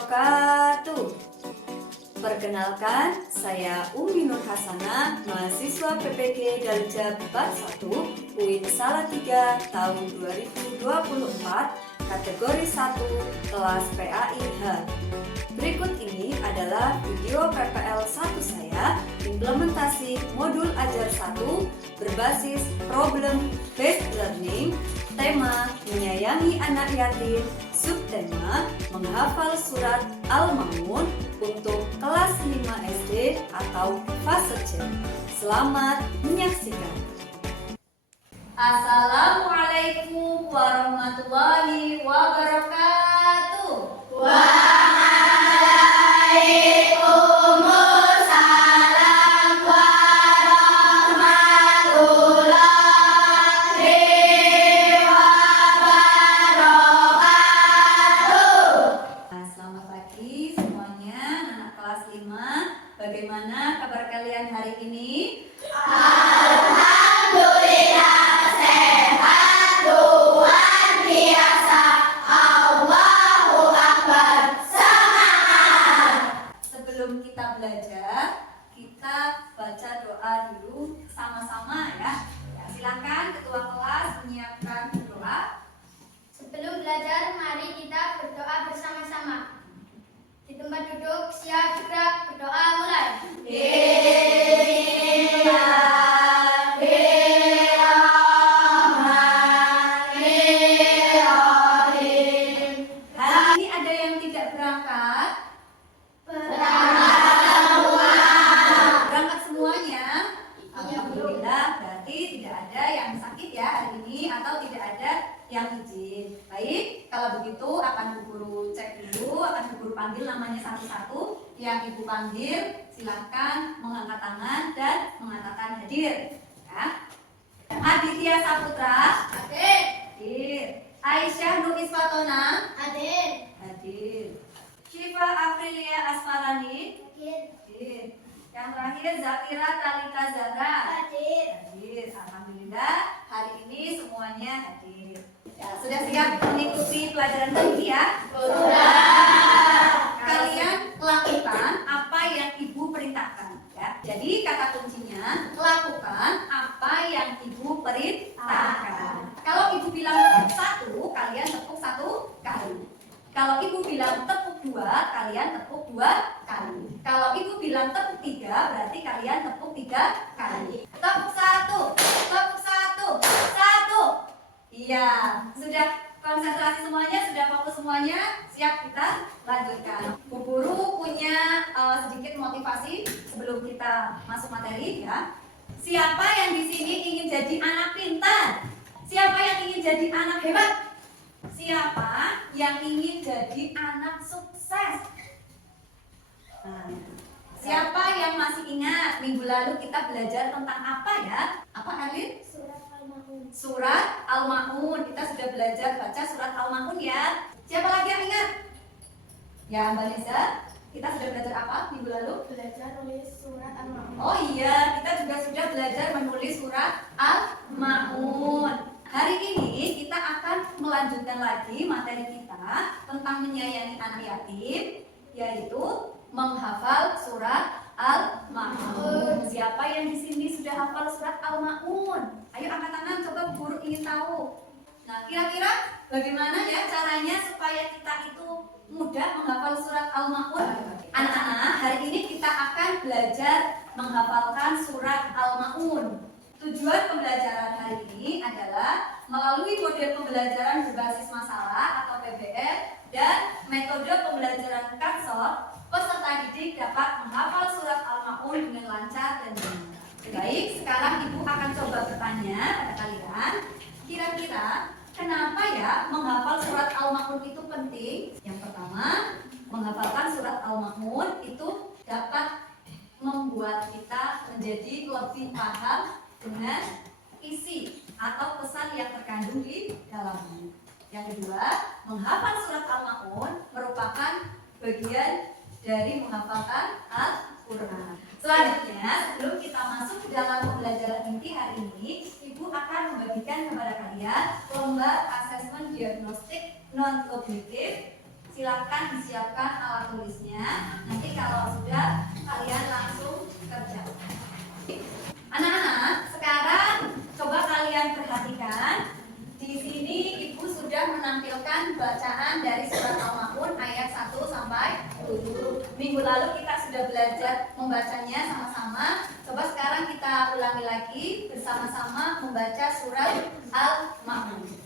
wabarakatuh. Perkenalkan, saya Umi Nur Hasanah, mahasiswa PPG Darujab Bab 1, UIN Salatiga tahun 2024, kategori 1, kelas PAIH. Berikut ini adalah video PPL 1 saya, implementasi modul ajar 1 berbasis problem based learning, tema menyayangi anak yatim, subtema menghafal surat Al-Ma'un untuk kelas 5 SD atau fase C. Selamat menyaksikan. Assalamualaikum warahmatullahi wabarakatuh. Waalaikumsalam warahmatullahi wabarakatuh. Selamat pagi semuanya, anak kelas 5. Bagaimana kabar kalian hari ini? Alhamdulillah sehat, luar biasa. Allahu Akbar. Semangat. Sebelum kita belajar, kita baca doa dulu sama-sama ya. Silakan ketua kelas menyiapkan doa. Sebelum belajar, mari kita berdoa bersama-sama. Di tempat duduk, siap gerak, berdoa mulai. Bismillahirrahmanirrahim. Hari ini ada yang tidak berangkat? Berangkat semuanya? Alhamdulillah, berarti tidak ada yang sakit ya hari ini atau tidak ada yang izin. Baik, kalau begitu akan Bu Guru cek dulu, akan Bu Guru panggil namanya satu-satu. Yang Ibu panggil silahkan mengangkat tangan dan mengatakan hadir. Ya. Aditya Saputra, hadir. Aisyah Nur Iswatona, Hadir. hadir. Syifa Afrilia Asmarani, hadir. Yang terakhir Zakira Talita Zahra, Hadir. hadir. Alhamdulillah hari ini semuanya hadir. Ya, sudah siap mengikuti pelajaran hari ini ya? Kalian lakukan apa yang Ibu perintahkan ya. Jadi kata kuncinya lakukan apa yang Ibu perintahkan. Kalau Ibu bilang tepuk 1, kalian tepuk 1 kali. Kalau Ibu bilang tepuk 2, kalian tepuk 2 kali. Kalau Ibu bilang tepuk 3, berarti kalian tepuk 3 kali. Tepuk 1, tepuk 1, 1. Iya, sudah konsentrasi semuanya, sudah fokus semuanya, siap kita lanjutkan. Bu Guru punya sedikit motivasi sebelum kita masuk materi ya. Siapa yang di sini ingin jadi anak pintar? Siapa yang ingin jadi anak hebat? Siapa yang ingin jadi anak sukses? Nah, siapa yang masih ingat minggu lalu kita belajar tentang apa ya? Apa Erlin? Surat Al-Ma'un. Surat Al-Ma'un. Kita sudah belajar baca surat Al-Ma'un ya. Siapa lagi yang ingat? Ya, Mbak Liza. Kita sudah belajar apa minggu lalu? Belajar nulis surat Al-Ma'un. Oh iya, kita juga sudah belajar menulis surat Al-Ma'un. Hari ini kita akan melanjutkan lagi materi kita tentang menyayangi anak yatim, yaitu menghafal surat Al-Ma'un. Siapa yang di sini sudah hafal surat Al-Ma'un? Ayo angkat tangan, coba Bu Guru ingin tahu. Nah, kira-kira bagaimana ya caranya supaya kita itu mudah menghafal surat Al-Ma'un? Anak-anak, hari ini kita akan belajar menghafalkan surat Al-Ma'un. Tujuan pembelajaran hari ini adalah melalui model pembelajaran berbasis masalah atau PBR dan metode pembelajaran Kansor, peserta didik dapat menghafal surat Al-Ma'un dengan lancar dan benar. Baik, sekarang Ibu akan coba bertanya pada kalian, kira-kira kenapa ya menghafal surat Al-Ma'un itu penting? Yang pertama, menghafalkan surat Al-Ma'un itu dapat membuat kita menjadi lebih paham dengan isi atau pesan yang terkandung di dalamnya. Yang kedua, menghafal surat Al-Ma'un merupakan bagian dari menghafalkan Al-Quran. Selanjutnya, sebelum kita masuk ke dalam pembelajaran inti hari ini, Ibu akan membagikan kepada kalian lomba asesmen diagnostik non kognitif. silakan disiapkan alat tulisnya. Nanti kalau sudah kalian langsung kerja. Anak-anak, sekarang coba kalian perhatikan. Di sini Ibu sudah menampilkan bacaan dari surat Al-Ma'un ayat 1 sampai 7. Minggu lalu kita sudah belajar membacanya sama-sama. Coba sekarang kita ulangi lagi bersama-sama membaca surat Al-Ma'un.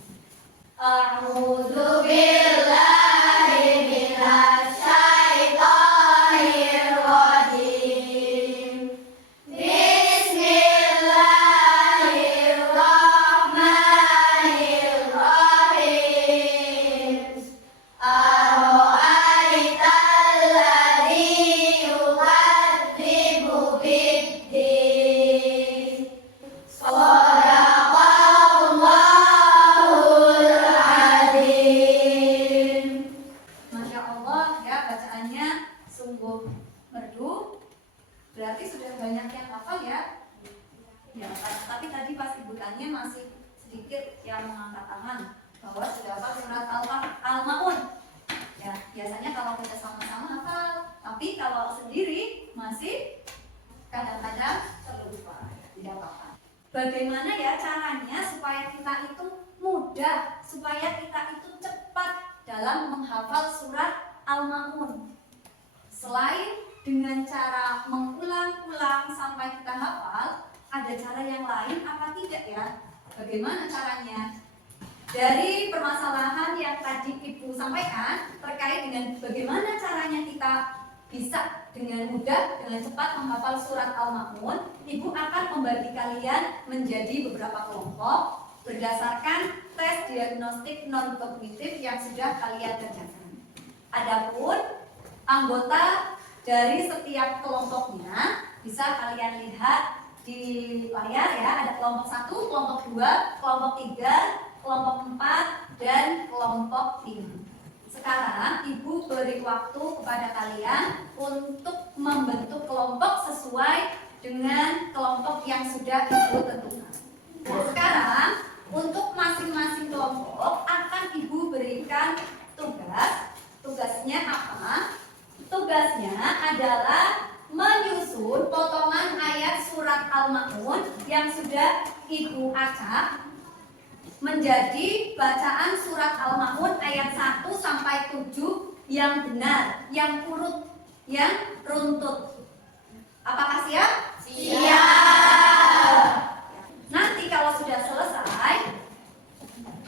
A'udzu billahi minasy syaithanir rajim. Bismillahirrahmanirrahim. Ara'aital ladzi yukadzibu bid-din. Shadaqallahul azim. Masya Allah ya, bacaannya sungguh merdu. Berarti sudah banyak yang hafal ya. Ya, tapi tadi pas Ibu tanya masih sedikit yang mengangkat tangan bahwa sudah hafal surat Al-Ma'un. Ya, biasanya kalau kita sama-sama hafal, tapi kalau sendiri masih kadang-kadang terlupa. Tidak apa-apa. Bagaimana ya caranya supaya kita itu mudah, supaya kita itu cepat dalam menghafal surat Al-Ma'un? Selain dengan cara mengulang-ulang sampai kita hafal, ada cara yang lain apa tidak ya? Bagaimana caranya? Dari permasalahan yang tadi Ibu sampaikan terkait dengan bagaimana caranya kita bisa dengan mudah, dengan cepat menghafal surat Al-Ma'un, Ibu akan membagi kalian menjadi beberapa kelompok berdasarkan tes diagnostik non-kognitif yang sudah kalian kerjakan. Adapun anggota dari setiap kelompoknya bisa kalian lihat di layar ya. Ada kelompok 1, kelompok 2, kelompok 3, kelompok 4, dan kelompok 5. Sekarang Ibu beri waktu kepada kalian untuk membentuk kelompok sesuai dengan kelompok yang sudah Ibu tentukan. Nah, sekarang untuk masing-masing kelompok akan Ibu berikan tugas. Tugasnya apa? Tugasnya adalah menyusun potongan ayat surat Al-Ma'un yang sudah Ibu acak menjadi bacaan surat Al-Ma'un ayat 1 sampai 7 yang benar, yang urut, yang runtut. Apakah siap? Siap. Nanti kalau sudah selesai,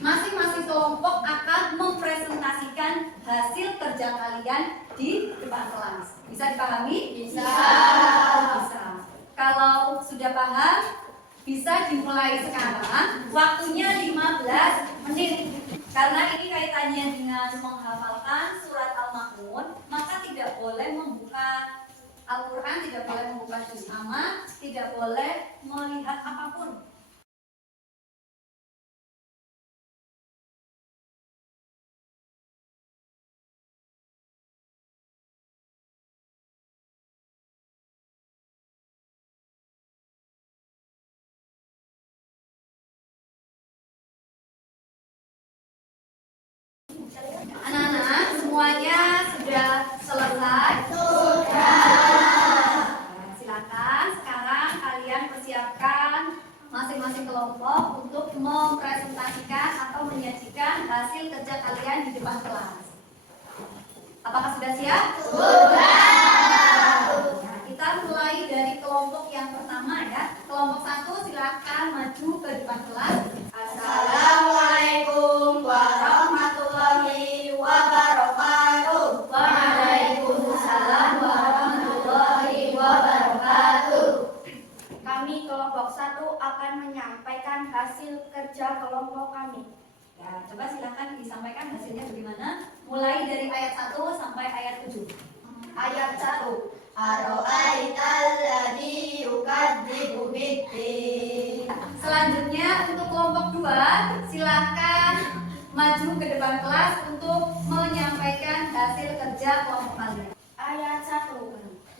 masing-masing kelompok akan mempresentasikan hasil kerja kalian di depan kelas. Bisa dipahami? Bisa. Bisa. Kalau sudah paham, bisa dimulai sekarang. Waktunya 15 menit. Karena ini kaitannya dengan menghafalkan surat Al-Ma'un, maka tidak boleh membuka Al-Quran, tidak boleh membuka juz amma, tidak boleh melihat apapun. Anak-anak semuanya sudah selesai? Sudah. Silakan sekarang kalian persiapkan masing-masing kelompok untuk mempresentasikan atau menyajikan hasil kerja kalian di depan kelas. Apakah sudah siap? Sudah. Nah, kita mulai dari kelompok yang pertama ya. Kelompok 1 silakan maju ke depan kelas. Assalamualaikum warahmatullahi wabarakatuh. Waalaikumsalam warahmatullahi wabarakatuh. Kami kelompok 1 akan menyampaikan hasil kerja kelompok kami. Ya, coba silakan disampaikan hasilnya bagaimana. Mulai dari ayat 1 sampai ayat 7. Ayat 1. Ara'aital ladzi yukadzibu bid-din. Selanjutnya untuk kelompok 2, silakan maju ke depan kelas untuk menyampaikan hasil kerja kelompok kalian. Ayat 1.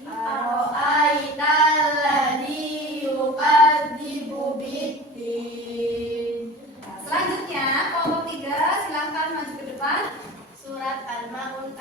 Ara'aital ladzi yukadzibu bid-din. Selanjutnya kelompok 3, silakan maju ke depan. Surat Al-Ma'un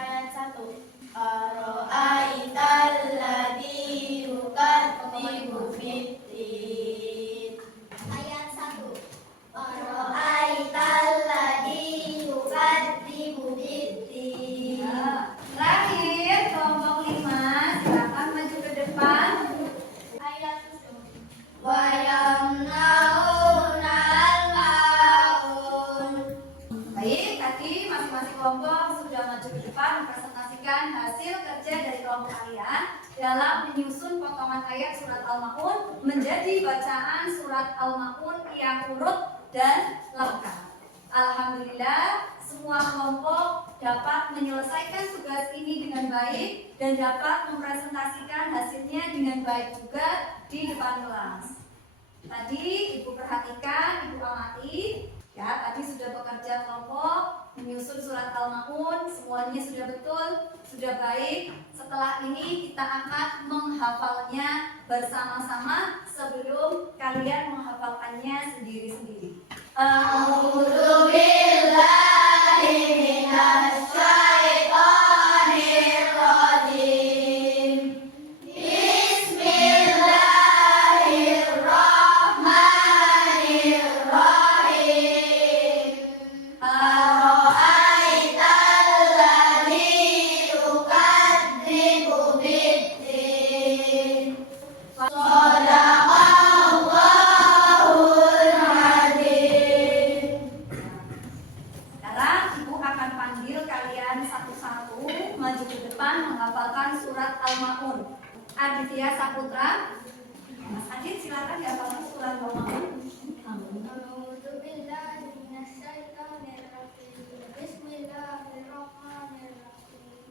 hasil kerja dari kelompok kalian dalam menyusun potongan ayat surat Al-Ma'un menjadi bacaan surat Al-Ma'un yang urut dan lengkap. Alhamdulillah, semua kelompok dapat menyelesaikan tugas ini dengan baik dan dapat mempresentasikan hasilnya dengan baik juga di depan kelas. Tadi Ibu perhatikan, Ibu amati, ya tadi sudah bekerja kelompok, menyusun surat Al-Ma'un, semuanya sudah betul, sudah baik. Setelah ini kita akan menghafalnya bersama-sama sebelum kalian menghafalkannya sendiri-sendiri. A'udzu billahi minasy syaithanir rajim. Bismillahirrahmanirrahim. Ara'aital ladzi yukadzibu bid-din. Shadaqallahul adzim. Sekarang Ibu akan panggil kalian satu-satu maju ke depan menghafalkan surat Al-Ma'un. Aditya Saputra, Mas Adit silakan dihafalkan surat Al-Ma'un. A'udzu billahi minasyaitonir rajim. Bismillahirrahmanirrahim.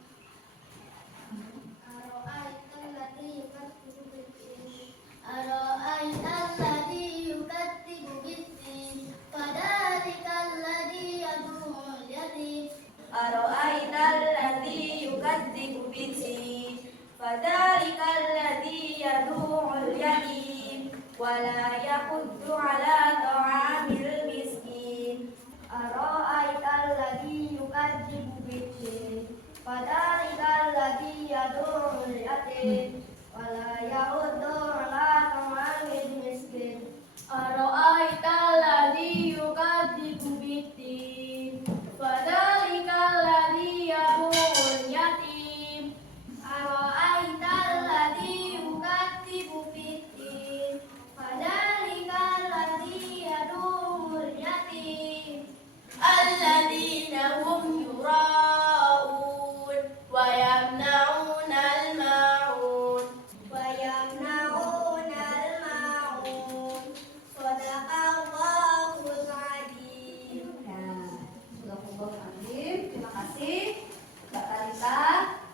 Ara'aital ladzi yukadzibu bid-din. Ara'aital ladzi yukadzibu bid-din. Fadzalikal ladzi yad'ul yatim. Ara'aital ladzi yukadzibu bid-din. Fadzalikal ladzi yad'ul yatim wa la yahuddu 'ala ta'amil miskin. Ara'aital ladzi yukadzibu bid-din. Fadzalikal ladzi yad'ul yatim wa la yahuddu 'ala ta'amil miskin. Ara'aital ladzi yukadzibu bid-din. Fadzalikal ladzi yad'ul yatim. Ara'aital ladzi yukadzibu bid-din. Fadzalikal ladzi yad'ul yatim. Alladzina hum yura'un wa yamna'una al-ma'un. Wa yamna'una al-ma'un. Shadaqallahul adzim. Nah, Jazakumullah khairan. Terima kasih Mbak Talita.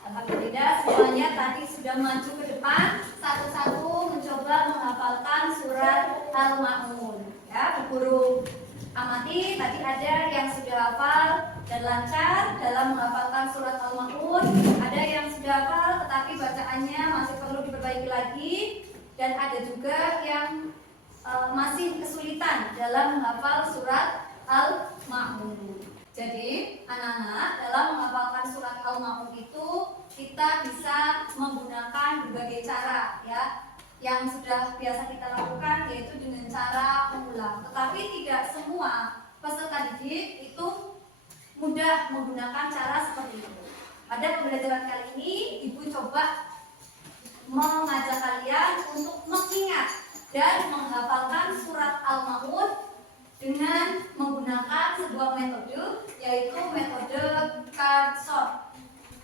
Alhamdulillah semuanya tadi sudah maju ke depan satu-satu mencoba menghafalkan surat Al-Ma'un. Ya, Bu Guru amati tadi ada yang sudah hafal dan lancar dalam menghafalkan surat Al-Ma'un, ada yang sudah hafal tetapi bacaannya masih perlu diperbaiki lagi, dan ada juga yang masih kesulitan dalam menghafal surat Al-Ma'un. Jadi anak-anak dalam menghafalkan surat Al-Ma'un itu kita bisa menggunakan berbagai cara, ya. Yang sudah biasa kita lakukan yaitu dengan cara mengulang. Tetapi tidak semua peserta didik itu mudah menggunakan cara seperti itu. Pada pembelajaran kali ini, Ibu coba mengajak kalian untuk mengingat dan menghafalkan surat Al-Ma'un dengan menggunakan sebuah metode, yaitu metode card sort.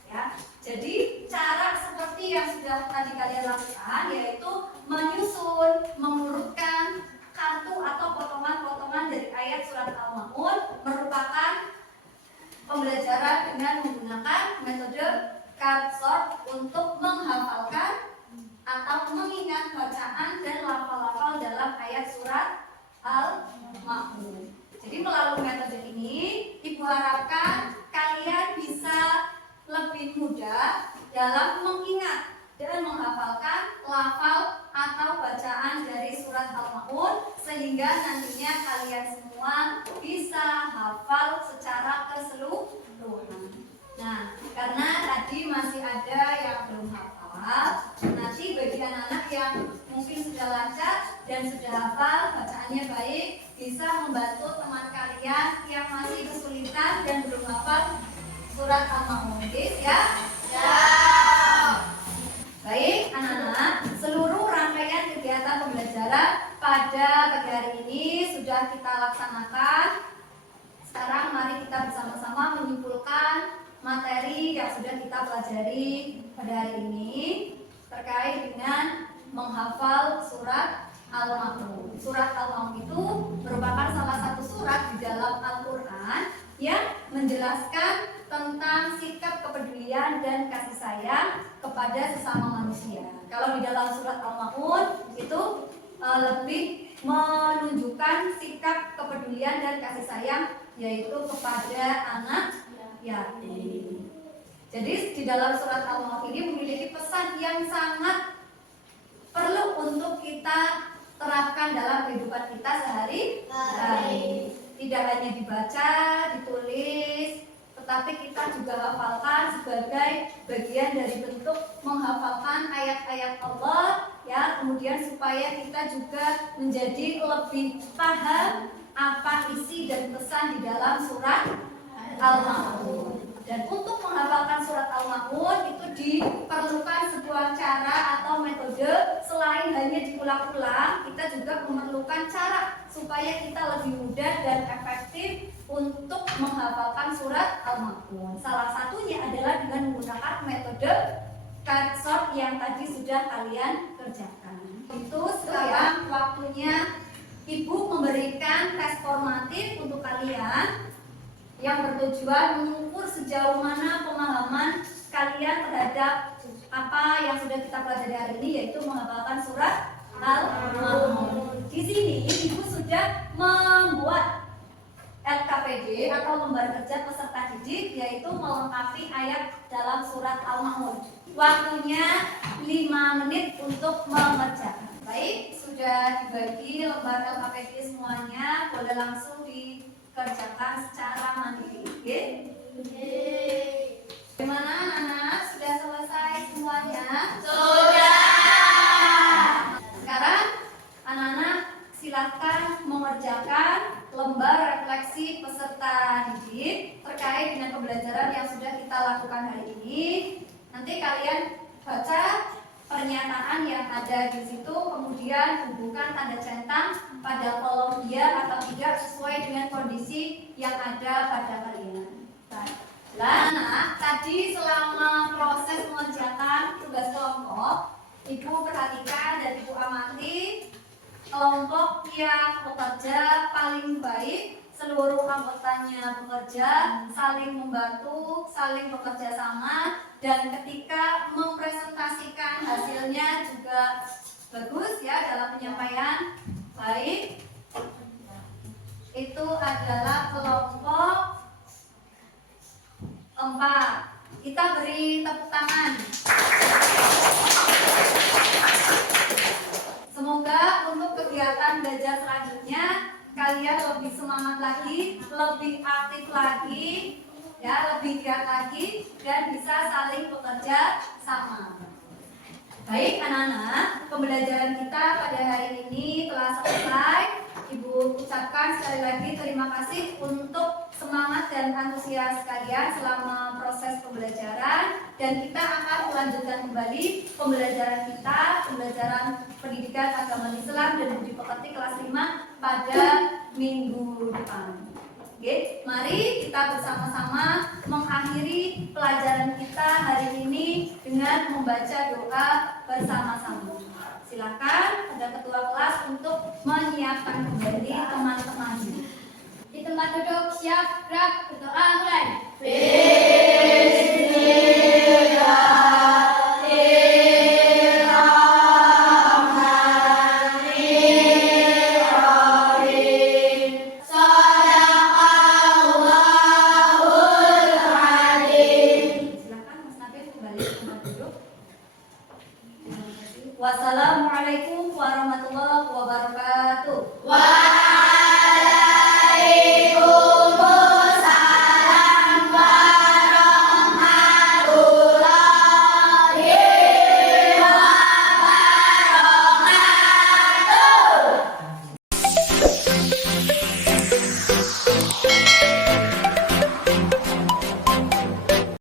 Ya, jadi cara seperti yang sudah tadi kalian lakukan, yaitu menyusun, mengurutkan kartu atau potongan-potongan dari ayat surat Al-Ma'un, merupakan pembelajaran dengan menggunakan metode card sort untuk menghafalkan atau mengingat bacaan dan lafal-lafal dalam ayat surat Al-Ma'un. Jadi melalui metode ini, Ibu harapkan kalian bisa lebih mudah dalam mengingat dan menghafalkan lafal atau bacaan dari surat Al-Ma'un, sehingga nantinya kalian semua bisa hafal secara keseluruhan. Nah, karena tadi masih ada yang belum hafal, nanti bagi anak-anak yang mungkin sudah lancar dan sudah hafal, bacaannya baik, bisa membantu teman kalian yang masih kesulitan dan belum hafal surat Al-Ma'un, ya? Ya. Baik, anak-anak, seluruh rangkaian kegiatan pembelajaran pada pagi hari ini sudah kita laksanakan. Sekarang mari kita bersama-sama menyimpulkan materi yang sudah kita pelajari. pelajari pada hari ini terkait dengan menghafal surat Al-Ma'un. Surat Al-Ma'un itu merupakan salah satu surat di dalam Al-Quran yang menjelaskan tentang sikap kepedulian dan kasih sayang kepada sesama manusia. Kalau di dalam surat Al-Ma'un itu lebih menunjukkan sikap kepedulian dan kasih sayang yaitu kepada anak yatim. Jadi di dalam surat Al-Ma'un ini memiliki pesan yang sangat perlu untuk kita terapkan dalam kehidupan kita sehari-hari. Tidak hanya dibaca, ditulis, tetapi kita juga hafalkan sebagai bagian dari bentuk menghafalkan ayat-ayat Allah, ya, kemudian supaya kita juga menjadi lebih paham apa isi dan pesan di dalam surat Al-Ma'un. Dan untuk menghafalkan surat Al-Ma'un itu diperlukan sebuah cara atau metode. Selain hanya diulang-ulang, kita juga memerlukan cara supaya kita lebih mudah dan efektif untuk menghafalkan surat Al-Ma'un. Salah satunya adalah dengan menggunakan metode card yang tadi sudah kalian kerjakan. Itu sekarang waktunya Ibu memberikan tes formatif untuk kalian yang bertujuan mengukur sejauh mana pemahaman kalian terhadap apa yang sudah kita pelajari hari ini, yaitu menghafalkan surat Al-Ma'un. Di sini Ibu sudah membuat LKPD atau lembar kerja peserta didik, yaitu melengkapi ayat dalam surat Al-Ma'un. Waktunya 5 menit untuk mengerjakan. Baik, sudah dibagi lembar LKPD semuanya, boleh langsung dikerjakan secara mandiri. Oke? Gimana anak-anak? Sudah selesai semuanya? Sudah. Sekarang anak-anak silakan mengerjakan lembar refleksi peserta didik terkait dengan pembelajaran yang sudah kita lakukan hari ini. Nanti kalian baca pernyataan yang ada di situ, kemudian hubungkan tanda centang pada kolom iya atau tidak sesuai dengan kondisi yang ada pada kalian. Nah, tadi selama proses mengerjakan tugas kelompok, Ibu perhatikan dan Ibu amati kelompok yang bekerja paling baik, seluruh anggotanya bekerja, saling membantu, saling bekerja sama, dan ketika mempresentasikan hasilnya juga bagus ya dalam penyampaian baik. Itu adalah kelompok 4. Kita beri tepuk tangan. Semoga untuk kegiatan belajar selanjutnya kalian lebih semangat lagi, lebih aktif lagi, ya, lebih giat lagi, dan bisa saling bekerja sama. Baik anak-anak, pembelajaran kita pada hari ini telah selesai. Ibu ucapkan sekali lagi terima kasih untuk semangat dan antusias kalian selama proses pembelajaran, dan kita akan melanjutkan kembali pembelajaran kita, pembelajaran pendidikan agama Islam dan budi pekerti kelas 5 pada minggu depan. Oke, mari kita bersama-sama mengakhiri pelajaran kita hari ini dengan membaca doa bersama-sama. Silakan ada ketua kelas untuk menyiapkan kembali teman-temannya. Di tempat duduk siap, gerak, berdoa mulai. Wassalamualaikum warahmatullahi wabarakatuh.